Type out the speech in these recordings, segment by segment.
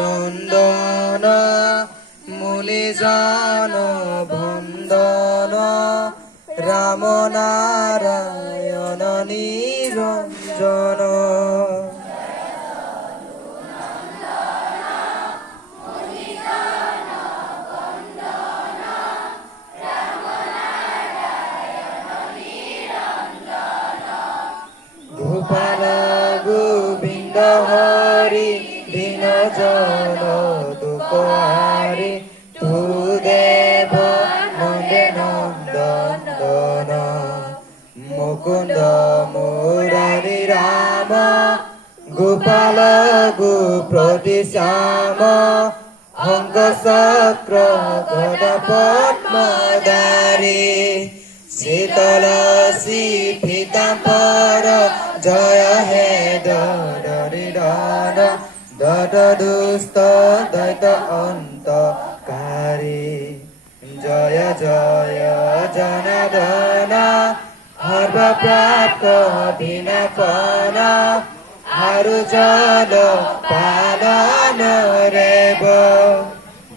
নন্দন মুনিজন বন্দন রাম নারায়ণ নিরঞ্জন। গোপাল গোবিন্দ হরি দীন জন দুঃখারি তু দেব নন্দে নন্দন। মুকুন্দ মুরারি রাম গোপাল গোপ্রতি শ্যাম অঙ্গ চক্র গদ পদ্মধারী শীতল পীতাম্বর জয় হে দরিদ্র দত দুষ্ট দৈত অন্তকারী। জয় জয় জনার্দন সর্বপ্রাপ্ত বিনাপন হারু জল পালন রেব।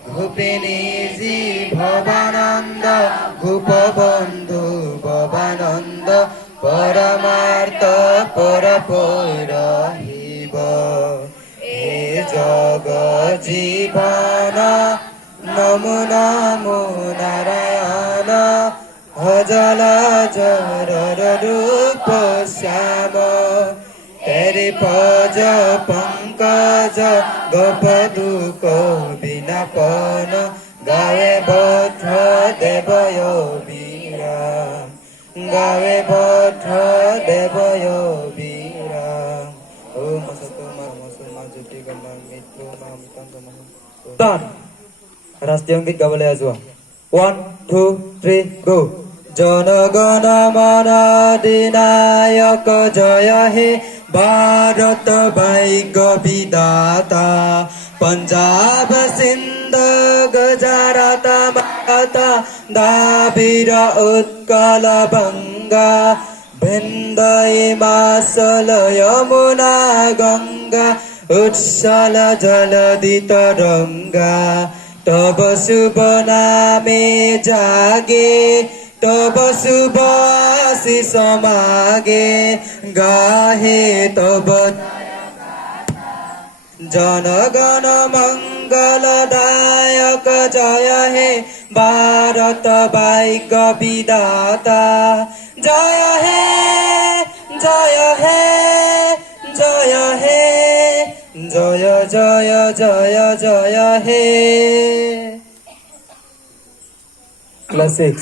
গোপিনী জি ভবানন্দ গোপবন্ধু ভবানন্দ পরমার্থ পর পৌরহিব। হে জগ জীবন নমো নমো নারায়ণ ভজল জর রূপ শ্যাম। তেরি পজ পঙ্কজ গোপ দুঃখ বিনাপন গায়ে বদ্ধ দেবয় বীরাম গায়ে বদ্ধ দেবয় বীরাম। ওম সতমা মসমা জ্যোতি গণা মিত্র নাম তঙ্গমহ। টান রাষ্ট্রীয় গীত গাবলৈ যোৱা 1 2 3 গো। জনগণ মন অধিনায়ক জয় হে ভারত ভাগ্য বিধাতা। পঞ্জাব সিন্ধ গুজরাট মারাঠা দ্রাবিড় উৎকল বঙ্গা বিন্ধ্য হিমাচল যমুনা গঙ্গা উৎসল জলধি তরঙ্গা। তব শুভ নামে জাগে তব শুভ আশিষ মাগে গাহে তব। জনগণ মঙ্গলদায়ক জয় হে ভারত ভাগ্য বিধাতা। জয় হে জয় হে জয় হে জয় জয় জয় জয় হে। ক্লাস 6